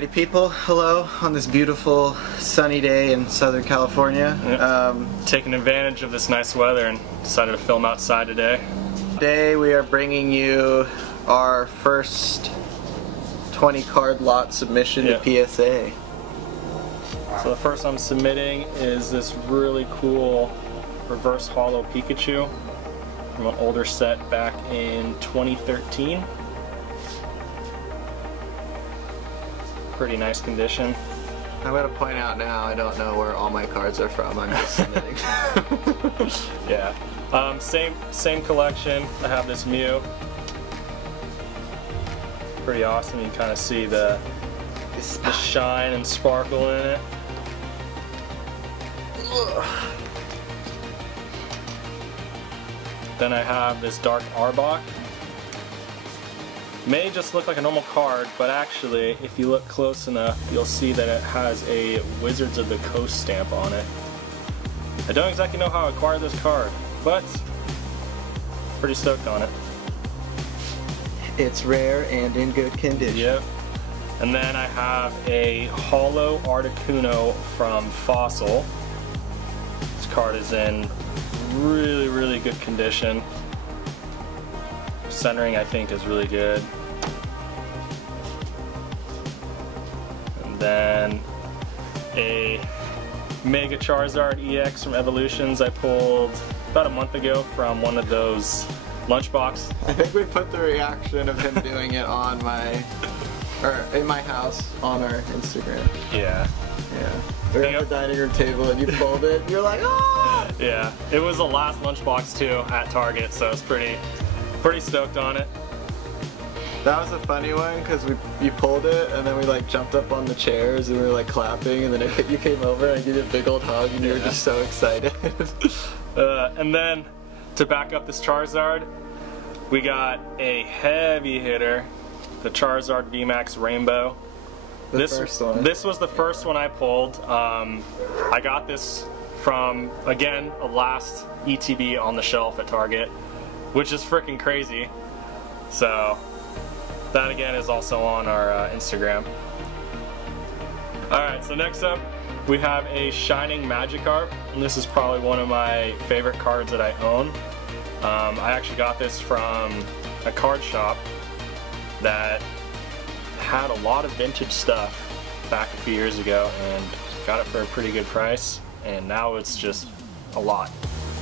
Alrighty people, hello on this beautiful sunny day in Southern California. Yep. Taking advantage of this nice weather and decided to film outside today. Today we are bringing you our first 20 card lot submission to PSA. So the first I'm submitting is this really cool reverse holo Pikachu from an older set back in 2013. Pretty nice condition. I'm going to point out now, I don't know where all my cards are from, I'm just submitting. Yeah. Same collection. I have this Mew. Pretty awesome. You can kind of see the shine and sparkle in it. Then I have this Dark Arbok. May just look like a normal card, but actually, if you look close enough, you'll see that it has a Wizards of the Coast stamp on it. I don't exactly know how I acquired this card, but pretty stoked on it. It's rare and in good condition. Yep. And then I have a holo Articuno from Fossil. This card is in really good condition. Centering, I think, is really good. And then a Mega Charizard EX from Evolutions I pulled about a month ago from one of those lunchbox. I think we put the reaction of him doing it on in my house on our Instagram. Yeah. Yeah. We were at the dining room table and you pulled it and you're like, oh! Yeah. It was the last lunchbox too at Target, so it's pretty stoked on it. That was a funny one because you pulled it and then we like jumped up on the chairs and we were like clapping and then you came over and I gave you a big old hug and you were just so excited. And then to back up this Charizard, we got a heavy hitter, the Charizard VMAX Rainbow. First one. This was the first one I pulled. I got this from, again, a last ETB on the shelf at Target, which is freaking crazy. So that again is also on our Instagram. Alright, so next up we have a Shining Magikarp, and this is probably one of my favorite cards that I own. I actually got this from a card shop that had a lot of vintage stuff back a few years ago and got it for a pretty good price, and now it's just a lot.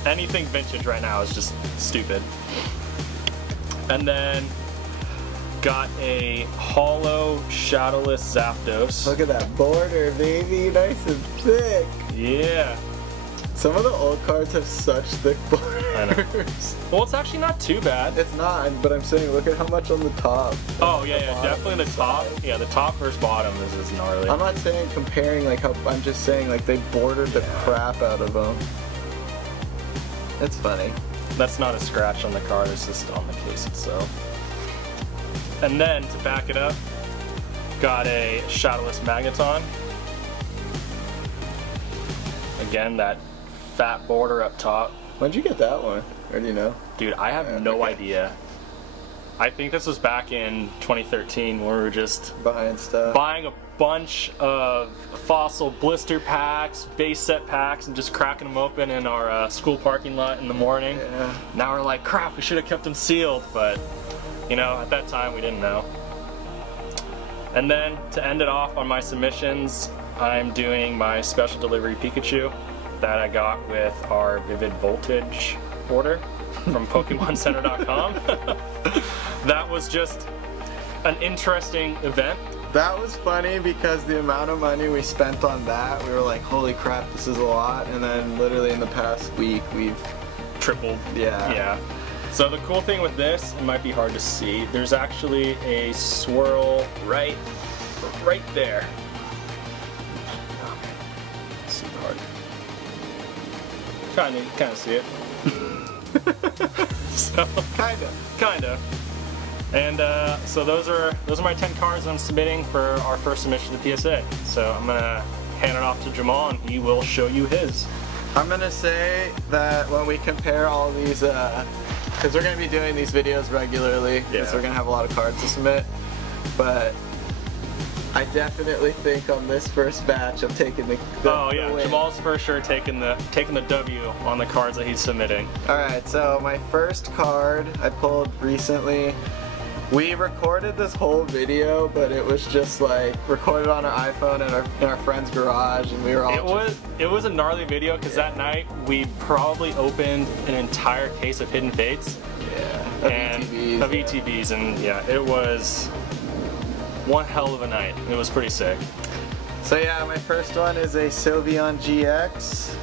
Anything vintage right now is just stupid. And then got a holo Shadowless Zapdos. Look at that border, baby, nice and thick. Yeah. Some of the old cards have such thick borders. I know. Well, it's actually not too bad. It's not, but I'm saying look at how much on the top. Oh yeah, definitely the top. Yeah, the top versus bottom is gnarly. I'm not saying comparing like how, I'm just saying like they bordered the crap out of them. It's funny. That's not a scratch on the card, it's just on the case itself. And then, to back it up, got a Shadowless Magneton. Again, that fat border up top. When'd you get that one? Or do you know? Dude, I have no idea. I think this was back in 2013 where we were just buying stuff. Buying a bunch of Fossil blister packs, base set packs, and just cracking them open in our school parking lot in the morning. Yeah. Now we're like, crap, we should have kept them sealed, but you know, at that time we didn't know. And then to end it off on my submissions, I'm doing my special delivery Pikachu that I got with our Vivid Voltage order from PokemonCenter.com. That was just an interesting event. That was funny because the amount of money we spent on that, we were like, holy crap, this is a lot. And then literally in the past week, we've tripled. Yeah. Yeah. So the cool thing with this, it might be hard to see, there's actually a swirl right there. Super hard. Kind of see it. So kinda. And so those are my 10 cards I'm submitting for our first submission to the PSA. So I'm gonna hand it off to Jamal and he will show you his. I'm gonna say that when we compare all these, because we're gonna be doing these videos regularly, so we're gonna have a lot of cards to submit. But I definitely think on this first batch I'm taking the Oh yeah, win. Jamal's for sure taking the W on the cards that he's submitting. Alright, so my first card I pulled recently. We recorded this whole video, but it was just like recorded on our iPhone in our friend's garage, and we were all It was a gnarly video because that night we probably opened an entire case of Hidden Fates. Yeah, Of ETBs, and yeah, it was one hell of a night. It was pretty sick. So yeah, my first one is a Sylveon GX.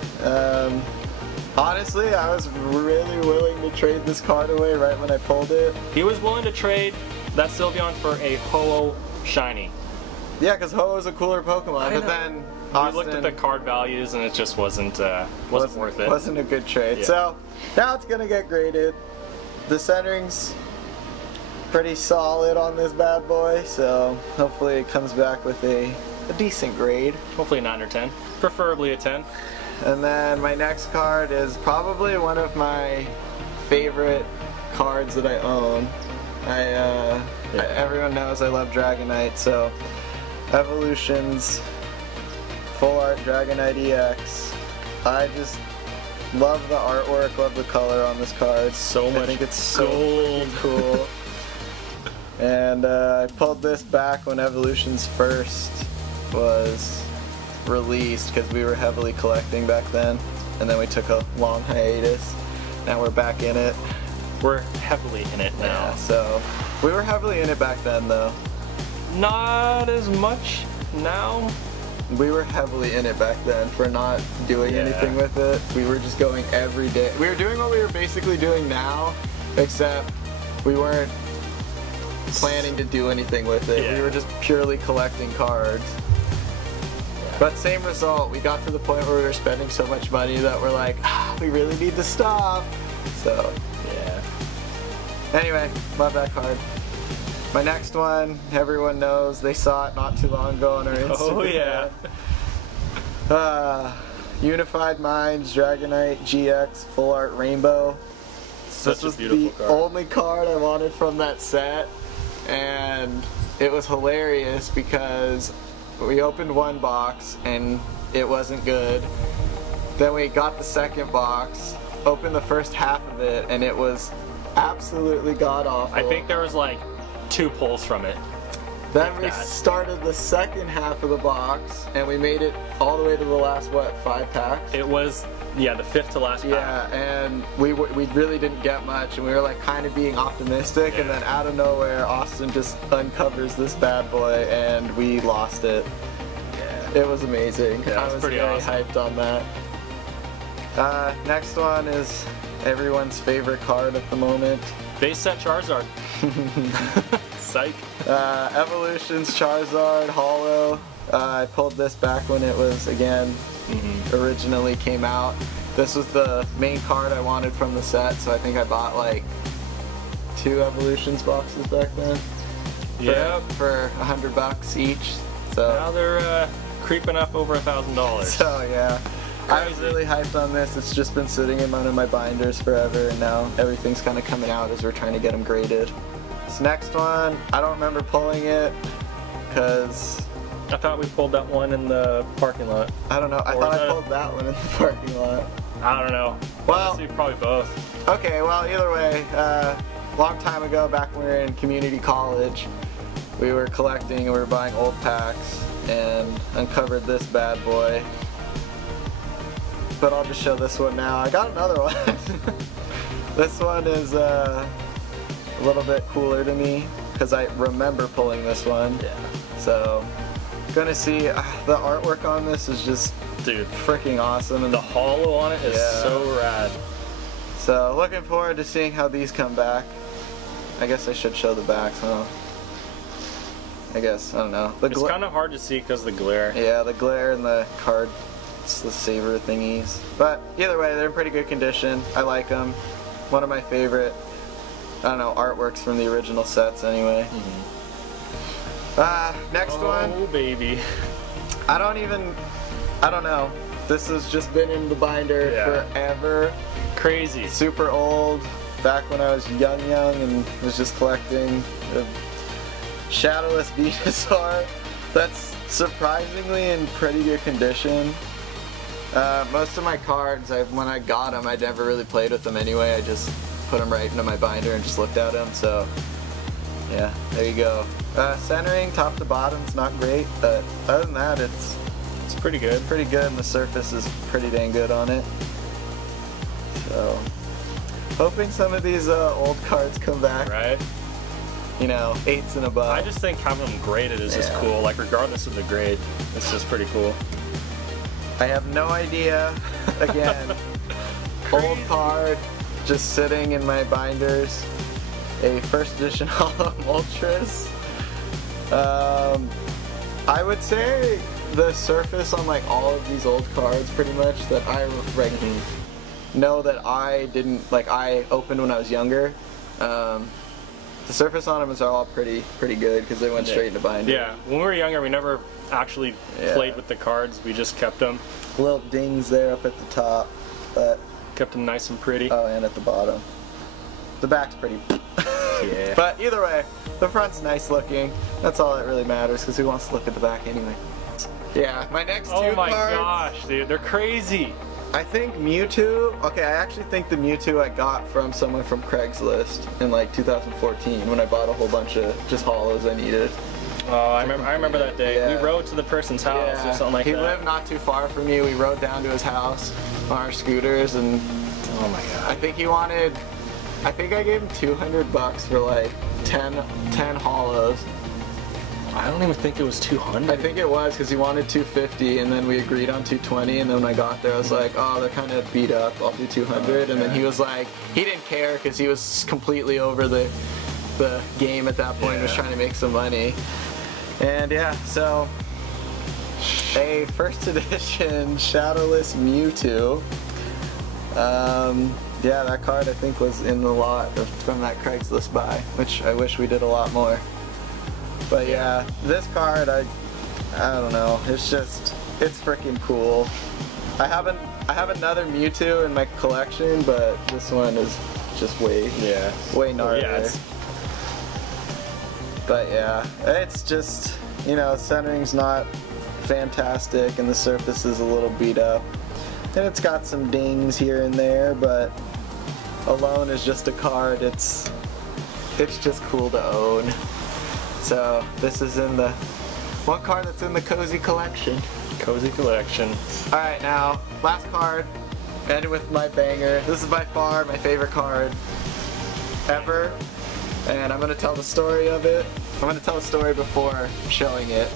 Honestly, I was really willing to trade this card away right when I pulled it. He was willing to trade that Sylveon for a Ho-Oh Shiny. Yeah, because Ho-Oh is a cooler Pokemon, but then we looked at the card values and it just wasn't worth it. Wasn't a good trade. Yeah. So now it's gonna get graded. The centering's pretty solid on this bad boy, so hopefully it comes back with a decent grade. Hopefully a 9 or 10, preferably a 10. And then my next card is probably one of my favorite cards that I own. Everyone knows I love Dragonite, so Evolutions Full Art Dragonite EX. I just love the artwork, love the color on this card. So much I think it's gold. so cool. And I pulled this back when Evolutions first was released because we were heavily collecting back then, and then we took a long hiatus. Now we're back in it. We're heavily in it now. Yeah, so we were heavily in it back then though. Not as much now. We were heavily in it back then for not doing anything with it. We were just going every day. We were doing what we were basically doing now, except we weren't planning to do anything with it. We were just purely collecting cards. But same result, we got to the point where we were spending so much money that we're like, we really need to stop. So, yeah. Anyway, love that card. My next one, everyone knows, they saw it not too long ago on our Instagram. Oh yeah. Unified Minds Dragonite GX Full Art Rainbow. Such this was a beautiful the card. only card I wanted from that set, and it was hilarious because we opened one box and it wasn't good. Then we got the second box, opened the first half of it, and it was absolutely god-awful. I think there was like 2 pulls from it. Then we started the second half of the box, and we made it all the way to the last, what, 5 packs? It was, yeah, the 5th to last pack. Yeah, and we really didn't get much, and we were like kind of being optimistic, and then out of nowhere, Austin just uncovers this bad boy, and we lost it. Yeah. It was amazing. Yeah, I was pretty very awesome. hyped on that. Next one is everyone's favorite card at the moment. Base set Charizard. Psych. Evolutions Charizard Holo. I pulled this back when it was, again, originally came out. This was the main card I wanted from the set, so I think I bought like 2 Evolutions boxes back then. Yeah. For $100 each. So now they're creeping up over $1,000. So yeah. I was really hyped on this. It's just been sitting in one of my binders forever, and now everything's kind of coming out as we're trying to get them graded. This next one, I don't remember pulling it, because I thought we pulled that one in the parking lot. I don't know. I thought I pulled that one in the parking lot. I don't know. Well, honestly, probably both. Okay, well, either way, long time ago, back when we were in community college, we were collecting and we were buying old packs and uncovered this bad boy. But I'll just show this one now. I got another one. This one is a little bit cooler to me because I remember pulling this one. Yeah. So, gonna see. The artwork on this is just, dude, freaking awesome. And the holo on it is so rad. So, looking forward to seeing how these come back. I guess I should show the backs, huh? I guess, I don't know. It's kind of hard to see because of the glare. Yeah, the glare and the card, the saber thingies. But either way, they're in pretty good condition. I like them. One of my favorite, I don't know, artworks from the original sets anyway. Next one. Oh, baby. I don't know. This has just been in the binder forever. Crazy. Super old. Back when I was young and was just collecting a Shadowless Venusaur. that's surprisingly in pretty good condition. Most of my cards, when I got them, I never really played with them anyway. I just put them right into my binder and just looked at them. So yeah, there you go. Centering top to bottom is not great, but other than that, it's pretty good. Pretty good, and the surface is pretty dang good on it. So, hoping some of these old cards come back. Right. You know, 8s and above. I just think having them graded is just cool. Like regardless of the grade, it's just pretty cool. I have no idea. Again, old card just sitting in my binders. A first edition Hollow Ultras. I would say the surface on like all of these old cards pretty much that I know that I didn't, like I opened when I was younger. The surface on them is all pretty good because they went straight into binder. Yeah, when we were younger we never actually played with the cards, we just kept them. Little dings there up at the top, but kept them nice and pretty. Oh, and at the bottom. The back's pretty yeah. But either way, the front's nice looking. That's all that really matters because who wants to look at the back anyway? Yeah, my next two cards. Oh my gosh, dude, they're crazy. I think Mewtwo, okay, I actually think the Mewtwo I got from someone from Craigslist in like 2014 when I bought a whole bunch of just hollows I needed. Oh, I remember that day. Yeah. We rode to the person's house or something like that. He lived not too far from me. We rode down to his house on our scooters, and oh my god. I think he wanted, I think I gave him $200 for like 10 hollows. I don't even think it was 200. I think it was because he wanted 250, and then we agreed on 220, and then when I got there I was like, oh, they're kind of beat up, I'll do 200, and then he was like, he didn't care because he was completely over the game at that point, was trying to make some money. And yeah, so a first edition Shadowless Mewtwo. Yeah, that card I think was in the lot from that Craigslist buy, which I wish we did a lot more. But yeah, this card, I don't know, it's freaking cool. I have another Mewtwo in my collection, but this one is just way gnarlier. Yeah, but yeah, it's just, you know, centering's not fantastic and the surface is a little beat up. And it's got some dings here and there, but alone is just a card. It's just cool to own. So this is in the one card that's in the Cozy collection. Cozy collection. Alright, now, last card. Ended with my banger. This is by far my favorite card ever. And I'm going to tell the story of it. I'm going to tell the story before showing it.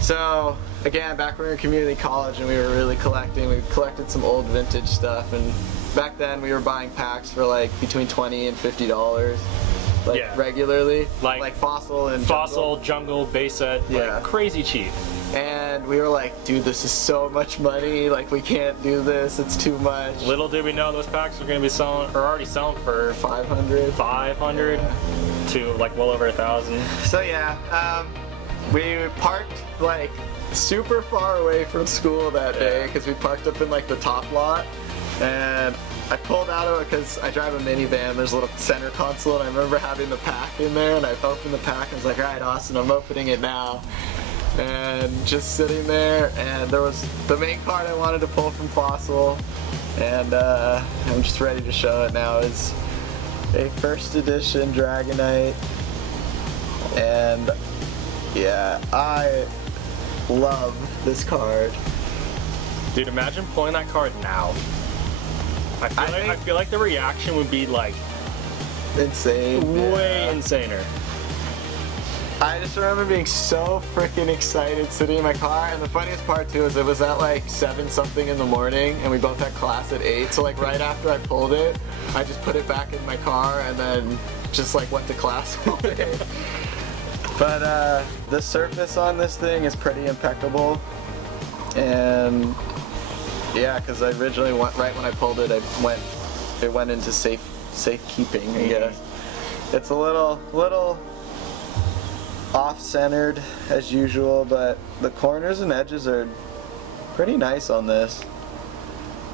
So, again, back when we were in community college and we were really collecting, we collected some old vintage stuff, and back then we were buying packs for like between $20 and $50. Like regularly, like Fossil and Jungle, base set, like crazy cheap. And we were like, dude, this is so much money, like we can't do this, it's too much. Little did we know those packs were gonna be selling, or already selling for 500 to like well over 1,000. So yeah, we parked like super far away from school that day because we parked up in like the top lot, and I pulled out of it because I drive a minivan, there's a little center console, and I remember having the pack in there, and I opened the pack and I was like, alright Austin, I'm opening it now. And just sitting there, and there was the main card I wanted to pull from Fossil, and I'm just ready to show it now. It's a first edition Dragonite, and yeah, I love this card. Dude, imagine pulling that card now. I feel like the reaction would be like insane. Way insaner. I just remember being so freaking excited sitting in my car, and the funniest part too is it was at like 7 something in the morning and we both had class at 8, so like right after I pulled it, I just put it back in my car and then just like went to class all day. But the surface on this thing is pretty impeccable, and yeah, because I originally went, right when I pulled it, it went into safekeeping, I guess. It's a little off-centered as usual, but the corners and edges are pretty nice on this.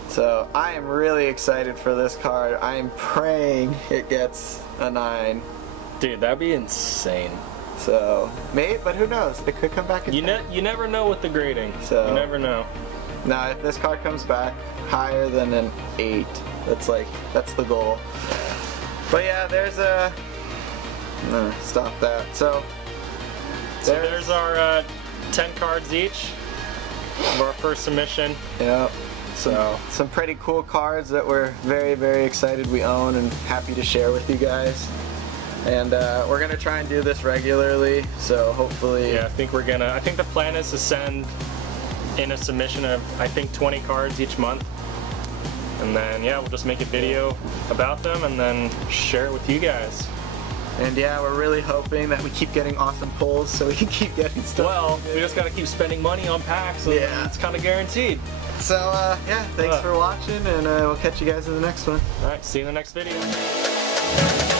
So I am really excited for this card. I am praying it gets a 9. Dude, that'd be insane. So, but who knows? It could come back in You never know with the grading. So, you never know. Now, if this card comes back higher than an 8, that's the goal. But yeah, there's a... No, stop that. So there's our 10 cards each of our first submission. Yep. Some pretty cool cards that we're very, very excited we own and happy to share with you guys. And we're gonna try and do this regularly, so hopefully. Yeah, I think the plan is to send in a submission of, I think, 20 cards each month. And then, yeah, we'll just make a video about them and then share it with you guys. And yeah, we're really hoping that we keep getting awesome pulls so we can keep getting stuff. Well, we just gotta keep spending money on packs, so yeah, it's kind of guaranteed. So, yeah, thanks for watching, and we'll catch you guys in the next one. Alright, see you in the next video.